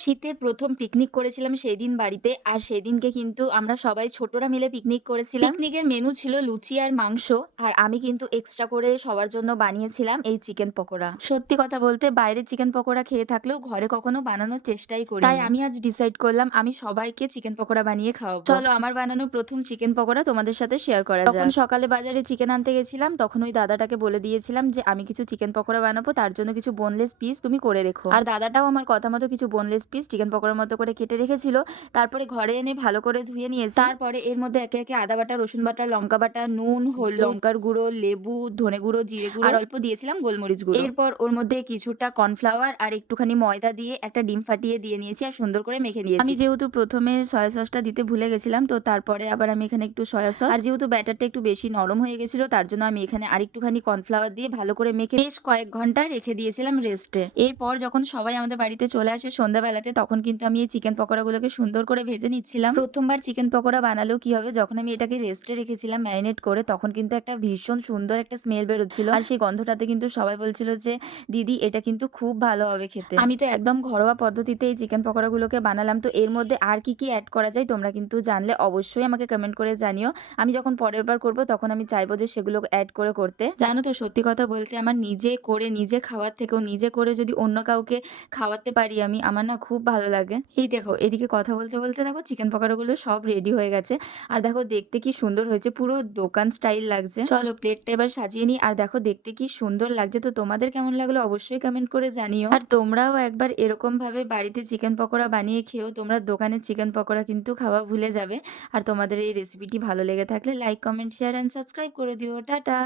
শীতের ১ম পিকনিক করেছিলাম সেদিন বাড়িতে। আর সেদিনকে কিন্তু আমরা সবাই ছোটরা মিলে পিকনিক করেছিলাম। পিকনিকের মেনু ছিল লুচি আর মাংস। আর আমি কিন্তু এক্সট্রা করে সবার জন্য বানিয়েছিলাম এই চিকেন পকোড়া। সত্যি কথা বলতে বাইরে চিকেন পকোড়া খেয়ে থাকলেও ঘরে কখনো বানানোর চেষ্টাই করিনি। তাই আমি আজ ডিসাইড করলাম আমি সবাইকে চিকেন পকোড়া বানিয়ে খাওয়াবো। চলো আমার বানানো ১ম চিকেন পকোড়া তোমাদের সাথে শেয়ার করা যাক। যখন সকালে বাজারে চিকেন আনতে গেছিলাম তখন ওই দাদাটাকে বলে দিয়েছিলাম যে আমি কিছু চিকেন পকোড়া বানাবো, তার জন্য কিছু বোনলেস পিস তুমি করে রেখো। আর দাদাটাও আমার কথা মতো কিছু বোনলেস পিস চিকেন পকোড়ার মতো করে কেটে রেখেছিল। তারপরে ঘরে এনে ভালো করে ধুয়ে নিয়েছি। তারপরে এর মধ্যে একে একে আদা বাটা, রসুন বাটা, লঙ্কা বাটা, নুন, হলুদ, লঙ্কার গুঁড়ো, লেবু, ধনে গুঁড়ো, জিরে গুঁড়ো আর অল্প দিয়েছিলাম গোলমরিচ গুঁড়ো। এরপর ওর মধ্যে কিছুটা কর্নফ্লাওয়ার আর একটুখানি ময়দা দিয়ে একটা ডিম ফাটিয়ে দিয়ে নিয়েছি আর সুন্দর করে মেখে নিয়েছি। আমি যেহেতু প্রথমে সয়া সসটা দিতে ভুলে গেছিলাম, তো তারপরে আবার আমি এখানে একটু সয়া সস, আর যেহেতু ব্যাটারটা একটু বেশি নরম হয়ে গেছিল তার জন্য আমি এখানে আরেকটুখানি কর্নফ্লাওয়ার দিয়ে ভালো করে মেখে বেশ কয়েক ঘন্টা রেখে দিয়েছিলাম রেস্টে। এরপর যখন সবাই আমাদের বাড়িতে চলে আসে সন্ধ্যাবেলাতে, তখন কিন্তু আমি এই চিকেন পকোড়াগুলোকে সুন্দর করে ভেজে নিচ্ছিলাম। প্রথমবার চিকেন পকোড়া বানালেও কি হবে, যখন আমি এটাকে রেস্টে রেখেছিলাম ম্যারিনেট করে, তখন কিন্তু একটা ভীষণ সুন্দর একটা স্মেল বেরোচ্ছিল। আর সেই গন্ধটাতে কিন্তু সবাই বলছিল যে দিদি এটা কিন্তু খুব ভালো হবে খেতে। আমি তো একদম ঘরোয়া পদ্ধতিতে এই চিকেন পকোড়াগুলোকে বানালাম। তো এর মধ্যে আর কি কি অ্যাড করা যায় তোমরা কিন্তু জানলে অবশ্যই আমাকে কমেন্ট করে জানিও। আমি যখন পরের বার করবো তখন আমি চাইবো যে সেগুলো অ্যাড করে করতে। জানো তো সত্যি কথা বলতে আমার নিজে করে নিজে খাওয়ার থেকেও নিজে করে যদি অন্য কাউকে খাওয়াতে পারি আমি, আমার না খুব ভালো লাগে। এই দেখো এদিকে কথা বলতে বলতে দেখো চিকেন পকোড়াগুলো সব রেডি হয়ে গেছে। আর দেখো দেখতে কি সুন্দর হয়েছে, পুরো দোকান স্টাইল লাগছে। চলো প্লেটটা এবার সাজিয়ে নিই। আর দেখো দেখতে কি সুন্দর লাগছে। তো তোমাদের কেমন লাগলো অবশ্যই কমেন্ট করে জানিও। আর তোমরাও একবার এরকম ভাবে বাড়িতে চিকেন পকোড়া বানিয়ে খেও। তোমরা দোকানের চিকেন পকোড়া কিন্তু খাওয়া ভুলে যাবে। আর তোমাদের এই রেসিপিটি ভালো লেগে থাকলে like, comment, share and subscribe করে দিও। টাটা।